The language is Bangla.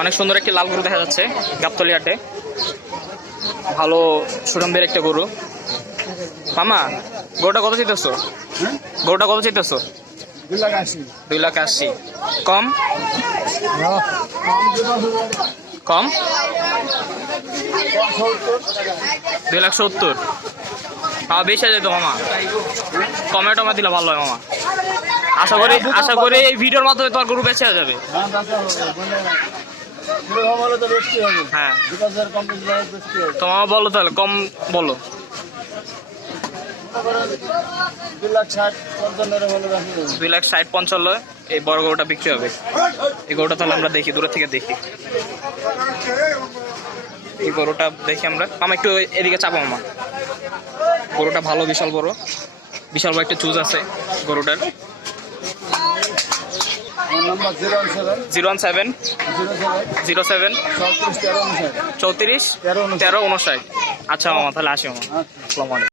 অনেক সুন্দর একটি লাল গরু দেখা যাচ্ছে গাবতলী হাটে। ভালো সুনামদের একটা গরু। মামা গরুটা কত চাইতেছো? গরুটা কত চাইতেছো? 2,80,000। কম কম 2,70,000। হ্যাঁ বেশি আছে তো মামা, কমে টমে দিলে ভালো হয় মামা। আশা করি এই ভিডিওর মাধ্যমে তোমার গরু বেঁচে যাবে। হ্যাঁ তোমার বলো তাহলে, কম বলো। 2,60,000-2,55,000 এই বড় গরুটা বিক্রি হবে। এই গরুটা তাহলে আমরা দেখি, দূরে থেকে দেখি এই গরুটা দেখি আমরা। মামা একটু এদিকে চাপো মামা। গরুটা ভালো, বিশাল বড় একটা চুজ আছে গরুটার। 01707 34 13 59। আচ্ছা মামা তাহলে আসি মামা। আসসালামু আলাইকুম।